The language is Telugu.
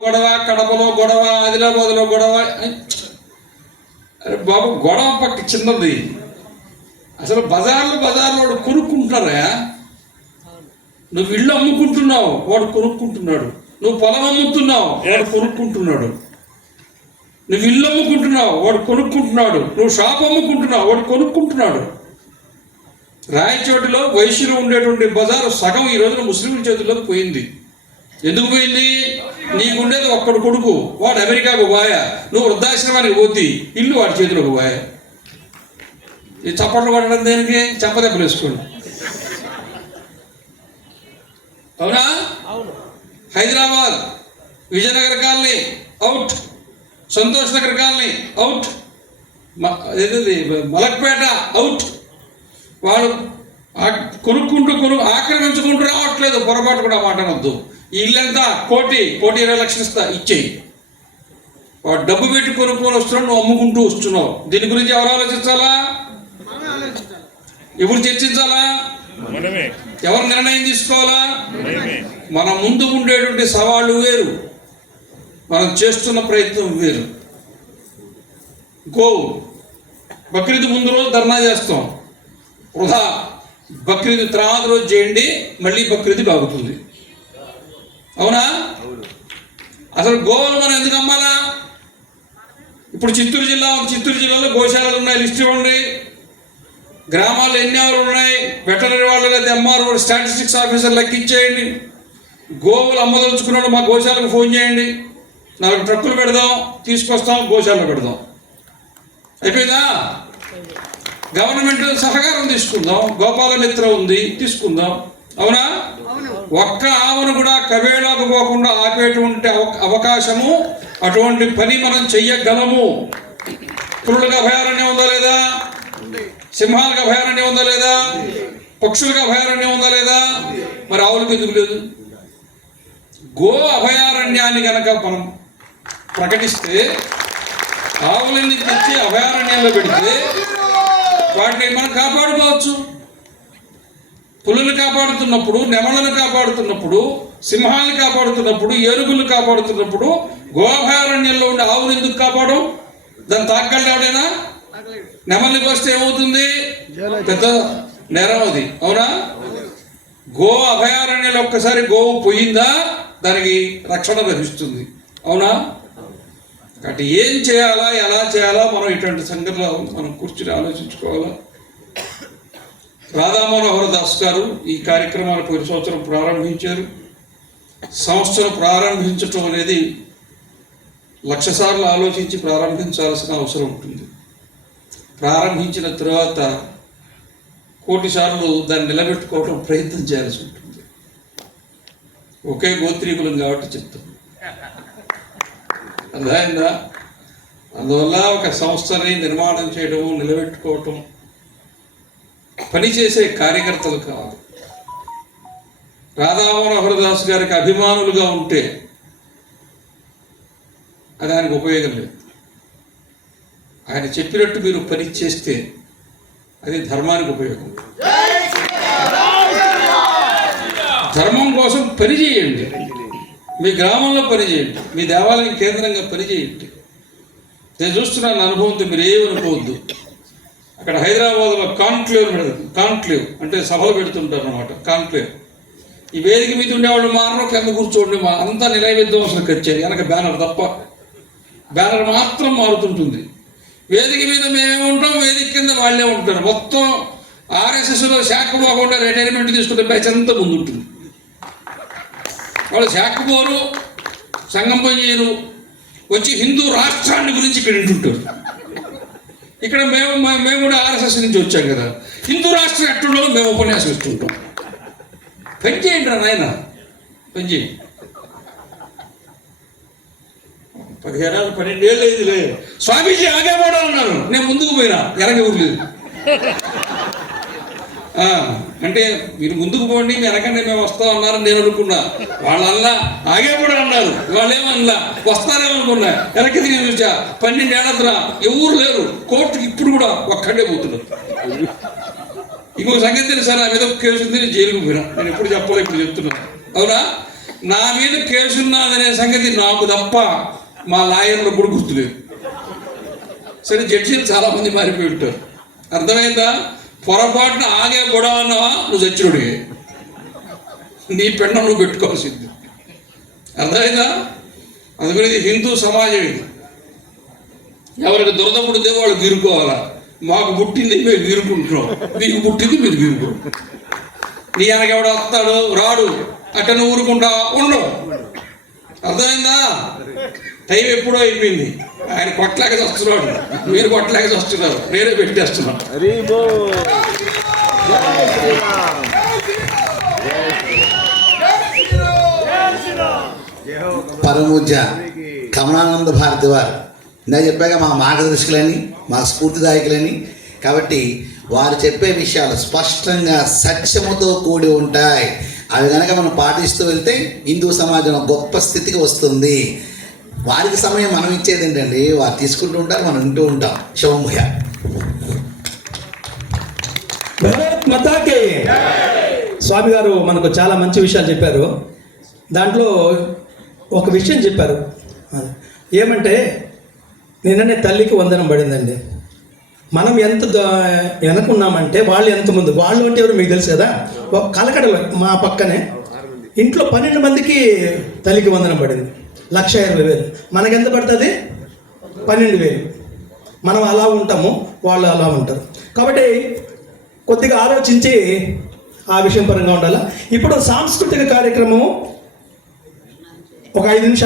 గొడవ కడపలో గొడవ ఆదిలాబాద్లో గొడవ అరే బాబు గొడవ పక్క చిన్నది. అసలు బజార్లు బజార్లో వాడు కొనుక్కుంటారా నువ్వు ఇల్లు అమ్ముకుంటున్నావు వాడు కొనుక్కుంటున్నాడు. నువ్వు పొలం అమ్ముతున్నావు వాడు కొనుక్కుంటున్నాడు. నువ్వు ఇల్లు అమ్ముకుంటున్నావు వాడు కొనుక్కుంటున్నాడు. నువ్వు షాప్ అమ్ముకుంటున్నావు వాడు కొనుక్కుంటున్నాడు. రాయచోటిలో వైశ్యులు ఉండేటువంటి బజారు సగం ఈ రోజున ముస్లింల చేతుల్లోకి పోయింది. ఎందుకు పోయింది? నీకుండేది ఒక్కడు కొడుకు. వాడు అమెరికాకు పోయా. నువ్వు వృద్ధాశ్రమానికి పోతి ఇల్లు వాడి చేతిలోకి పోయా. ఈ చప్పట్లు కొట్టడం దేనికి? చెంపదెబ్బలు వేసుకోండి. అవునా? Hyderabad Vijayanagar colony out. Santosh Nagar colony out. ఏది మలక్పేట అవుట్. వాడు ఆ- కొనుక్కుంటూ కొను ఆక్రమించుకుంటూ రావట్లేదు. పొరపాటు కూడా మాట అనొద్దు ఈ ఇల్లంతా కోటి కోటి ఇరవై లక్షలు ఇస్తా ఇచ్చేయి. డబ్బు పెట్టి కొనుక్కొని వస్తున్నాడు నువ్వు అమ్ముకుంటూ వస్తున్నావు. దీని గురించి ఎవరు ఆలోచించాలా? ఎవరు చర్చించాలా? ఎవరు నిర్ణయం తీసుకోవాలా? మన ముందు ఉండేటువంటి సవాళ్ళు వేరు. మనం చేస్తున్న ప్రయత్నం వేరు. గోవు. బక్రీద్ ముందు రోజు ధర్నా చేస్తాం. వృధా. బక్రీద్ తర్వాత రోజు చేయండి మళ్ళీ బక్రీద్ బాగుతుంది. అవునా? అసలు గోవులు మనం ఎందుకు అమ్మాలా? ఇప్పుడు చిత్తూరు జిల్లా. చిత్తూరు జిల్లాలో గోశాలలు ఉన్నాయి లిస్ట్ ఇవ్వండి గ్రామాల్లో ఎన్ని ఆవులు ఉన్నాయి? వెటనరీ వాళ్ళు లేదా ఎంఆర్ఓ స్టాటిస్టిక్స్ ఆఫీసర్ లెక్కించేయండి గోవులు అమ్మదలుచుకున్నాడు మా గోశాలకు ఫోన్ చేయండి. నాలుగు ట్రక్కులు పెడదాం తీసుకొస్తాం గోశాలలో పెడదాం. అయిపోయిందా? గవర్నమెంట్ సహకారం తీసుకుందాం గోపాల మిత్ర ఉంది తీసుకుందాం. అవునా? ఒక్క ఆవును కూడా కబేళాకు పోకుండా ఆపేటువంటి అవ- అవకాశము అటువంటి పని మనం చెయ్యగలము. పురులకు అభయారణ్యం ఉందా లేదా? సింహాలకు అభయారణ్యం ఉందా లేదా? పక్షులకు అభయారణ్యం ఉందా లేదా? మరి ఆవులకు ఎందుకు లేదు? గో అభయారణ్యాన్ని కనుక మనం ప్రకటిస్తే ఆవులని తెచ్చి అభయారణ్యంలో పెడితే వాటిని మనం కాపాడుకోవచ్చు. పులులు కాపాడుతున్నప్పుడు నెమలను కాపాడుతున్నప్పుడు సింహాలను కాపాడుతున్నప్పుడు ఏనుగులు కాపాడుతున్నప్పుడు గోభారణ్యంలో ఉండే ఆవును ఎందుకు కాపాడు దాన్ని తాకగలడు ఎవడైనా? నెమలికి వస్తే ఏమవుతుంది? పెద్ద నేరం అది. అవునా? గో అభయారణ్యంలో ఒక్కసారి గోవు పోయిందా? దానికి రక్షణ లభిస్తుంది. అవునా? కాబట్టి ఏం చేయాలా ఎలా చేయాలా మనం ఇటువంటి సంగతిలో మనం కూర్చుని ఆలోచించుకోవాలా? రాధామనోహర్ దాస్ గారు ఈ కార్యక్రమాలు పోయిన సంవత్సరం ప్రారంభించారు. సంస్థను ప్రారంభించటం అనేది లక్షసార్లు ఆలోచించి ప్రారంభించాల్సిన అవసరం ఉంటుంది. ప్రారంభించిన తర్వాత కోటిసార్లు దాన్ని నిలబెట్టుకోవడం ప్రయత్నం చేయాల్సి ఉంటుంది. ఒకే గోత్రీకులం కాబట్టి చెప్తాం. అర్థమైందా? అందువల్ల ఒక సంస్థని నిర్మాణం చేయడం నిలబెట్టుకోవటం పనిచేసే కార్యకర్తలు కావాలి. రాధామోహన్ దాస్ గారికి అభిమానులుగా ఉంటే అది ఆయనకు ఉపయోగం లేదు. ఆయన చెప్పినట్టు మీరు పని చేస్తే అది ధర్మానికి ఉపయోగం ధర్మం కోసం పని చేయండి. మీ గ్రామంలో పని చేయండి. మీ దేవాలయం కేంద్రంగా పని చేయండి. నేను చూస్తున్నాను అనుభవంతో మీరు ఏమనుకోవద్దు అక్కడ హైదరాబాద్లో కాన్క్లేవ్ పెడుతుంది. కాన్క్లేవ్ అంటే సభలు పెడుతుంటారు అనమాట కాన్క్లేవ్. ఈ వేదిక మీద ఉండేవాళ్ళు మారడం కింద కూర్చోండి మా అంతా నిలయ అసలు ఖర్చు వెనక బ్యానర్ తప్ప. బ్యానర్ మాత్రం మారుతుంటుంది. వేదిక మీద మేమే ఉంటాం వేదిక కింద వాళ్ళే ఉంటారు. మొత్తం ఆర్ఎస్ఎస్లో శాఖ పోకుండా రిటైర్మెంట్ తీసుకుంటే బ్యాచ్ అంతా ముందుంటుంది. వాళ్ళు శాఖ పోరు సంగం పని చేయరు. వచ్చి హిందూ రాష్ట్రాన్ని గురించి ఇక్కడ వింటుంటారు. ఇక్కడ మేము మేము కూడా ఆర్ఎస్ఎస్ నుంచి వచ్చాం కదా. హిందూ రాష్ట్రం ఎట్టుండో మేము ఉపన్యాసం ఇస్తుంటాం. పెంచేయండి చేయండి రా నాయన. పని పదిహేనాలు పన్నెండేళ్ళు అయిందిలే. స్వామీజీ ఆగే అన్నారు. నేను ముందుకు పోయినా. ఎరగ ఊర్లేదు. అంటే మీరు ముందుకు పోండి మీ వెనకండి మేము వస్తాం అన్నారు నేను అనుకున్నా. వాళ్ళల్లా ఆగే కూడా అన్నారు. వాళ్ళేమన్నా వస్తారేమనుకున్నా. వెనక్కి తిరిగి చూసా పన్నెండేళ్ళరా ఎవరు లేరు. కోర్టుకి ఇప్పుడు కూడా ఒక్కడే పోతున్నారు ఇంకో సంగతి తెలుసా నా మీద కేసు ఉంది నేను జైలుకు పోయినా. నేను ఎప్పుడు చెప్పలే ఇప్పుడు చెప్తున్నాను. అవునా? నా మీద కేసు ఉన్నదనే సంగతి నాకు తప్ప మా లాయర్లకు కూడా గుర్తులేదు. సరే జడ్జీలు చాలామంది మారిపోయి ఉంటారు. అర్థమైందా? పొరపాటున ఆగే గొడవ అన్నావా? నువ్వు చచ్చుడివి నీ పెండం నువ్వు పెట్టుకోవాల్సింది. అర్థమైందా? అందుకని ఇది హిందూ సమాజం ఇది. ఎవరికి దురద పుడితే వాళ్ళు గీరుకోవాలా మాకు పుట్టింది మేము గీరుకుంటున్నాం మీకు పుట్టింది మీరు గీరుకో నీ వెనక ఎవడు వస్తాడు రాడు. అట్ట నువ్వు ఊరుకుంటా ఉండవు. అర్థమైందా? టైం ఎప్పుడో అయిపోయింది. ఆయన కొట్టలేక వస్తున్నాడు మీరు కొట్టలేక వస్తున్నారు నేనే పెట్టేస్తున్నాను. పరమూజ కమలానంద భారతి వారు. ఇందా చెప్పాక మా మార్గదర్శకులని మా స్ఫూర్తిదాయకులని. కాబట్టి వారు చెప్పే విషయాలు స్పష్టంగా సత్యముతో కూడి ఉంటాయి. అవి కనుక మనం పాటిస్తూ వెళ్తే హిందూ సమాజం గొప్ప స్థితికి వస్తుంది. వారికి సమయం మనం ఇచ్చేది ఏంటండి? వారు తీసుకుంటూ ఉంటారు మనం వింటూ ఉంటాం. శివముఖ భరత్ మతాకి స్వామి గారు మనకు చాలా మంచి విషయాలు చెప్పారు. దాంట్లో ఒక విషయం చెప్పారు. ఏమంటే నిన్ననే తల్లికి వందనం పడిందండి. మనం ఎంత వెనకున్నామంటే వాళ్ళు ఎంత ముందు వాళ్ళు అంటే ఎవరు మీకు తెలుసు కదా? ఒక కలకడలో మా పక్కనే ఇంట్లో పన్నెండు మందికి తల్లికి వందనం పడింది. లక్ష ఇరవై వేలు. మనకెంత ఎంత పడుతుంది? పన్నెండు వేలు. మనం అలా ఉంటాము వాళ్ళు అలా ఉంటారు. కాబట్టి కొద్దిగా ఆలోచించి ఆ విషయం పరంగా ఉండాలి? ఇప్పుడు సాంస్కృతిక కార్యక్రమము ఒక ఐదు నిమిషాలు